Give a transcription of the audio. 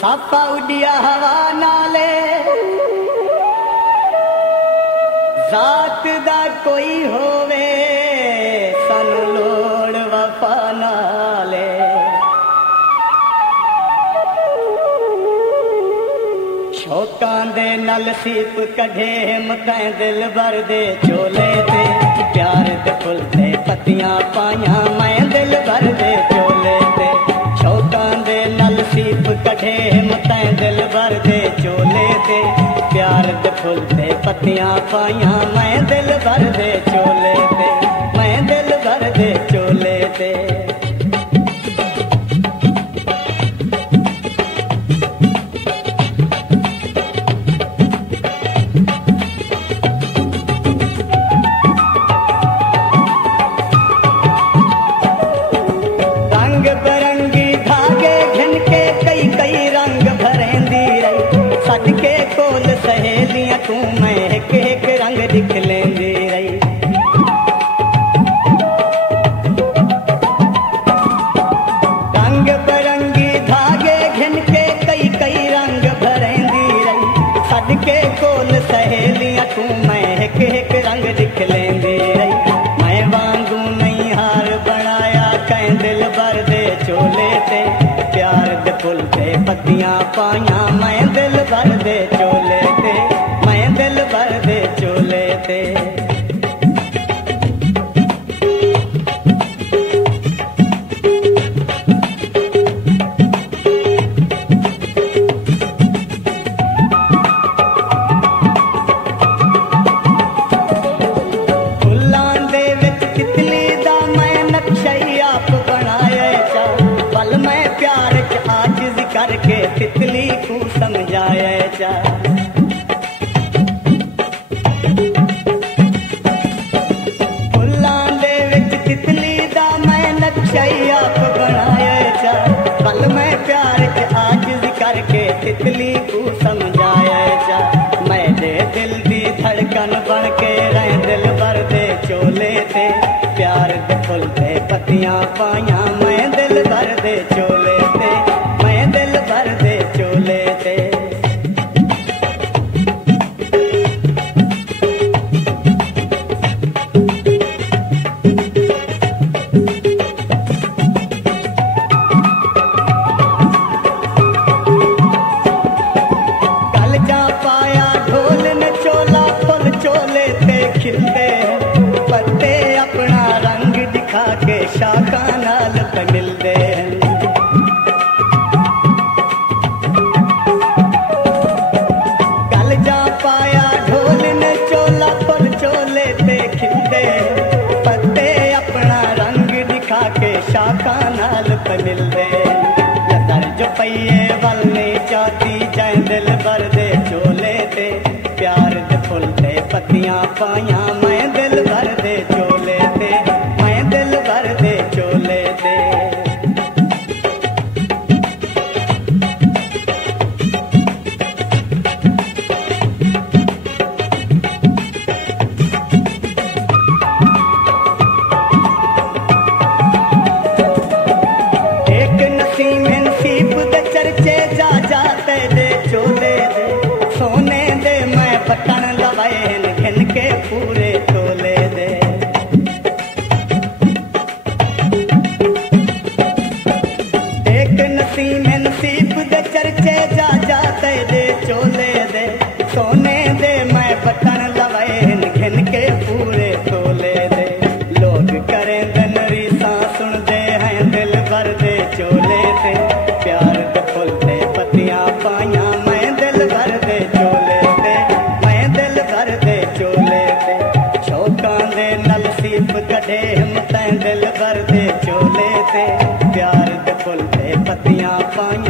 सापा उडिया हवा नाले जात दा कोई होवे सानू लोड़ वफा नाले शौकां दे नल सीप कढे मकै दिल भर दे चोले ते प्यार दे फुल ते पत्तियां पाइयां मैं दिल भर दे चोले ते शौकां दे नल सीप कढे मकै दिल भर दे चोले ते प्यार दे फुल ते पत्तियां पाइयां मैं दिल भर दे चोले ते मैं दिल भर दे चोले ते के कोल सहेलियां तू मैं एक एक रंग दिख लेंदी रही रंग बिरंगी धागे घिन के कई कई रंग भरेंदी रही सद के कोल सहेलियां तू मैं एक एक रंग दिख लेंदी रही मैं वांगू नहीं हार बनाया कहीं दिल भर दे चोले ते प्यार दे फुल ते पत्तियां पाइयां मैं दिल भर दे चोले ते मैं दिल भर दे चोले ते फुल्लां दे विच तितली दा मैं नक्शा ही आप बनाया चा पल मैं प्यार च आजिज़ करके तितली को समझाया जा फुल्लां दे विच तितली दा मैं नक्शा ही आप बनाया जा पल मैं प्यार च आजिज़ करके तितली को समझाया जा मैं दे दिल दी धड़कन बन के रह दिल भर दे चोले ते प्यार दे फुल ते पत्तियां पाइयां मैं दिल भर दे चोले ते मैं दिल भर दे चोले ते कल जा पाया ढोल न चोला फुल चोले ते खिलते पत्ते अपना रंग दिखा के शाखा नाल मिलते कल जा पाया ढोल न चोला फुल चोले ते खिलते पत्ते अपना रंग दिखा के शाखा नाल मिलते दर्ज पईए वल नहीं चाहती जाए दिल भर दे चोले ते प्यार दे फुल ते पत्तियां पाइयां मैं दिल भर दे चोले ते मैं दिल भर दे चोले ते एक नसीम नसीब दे चर्चे जा जाते दे चोले दे सोने दे मैं पटन लवाए घिन के पूरे तोले दे एक नसीम नसीब दे चर्चे जा जाते दे चोले दे सोने दे मैं पटन लवाए घिन के पूरे तोले दे लोग करें दिन रीसा सुन दे हैं दिल भर दे चोले ते प्यार दे फुल ते पत्तियां पाइयां मैं दिल भर दे चोले ते मैं दिल भर दे चोले ते शौकां दे नल सीप कढे मकै दिल भर दे चोले ते प्यार दे फुल ते पत्तियां पाइयां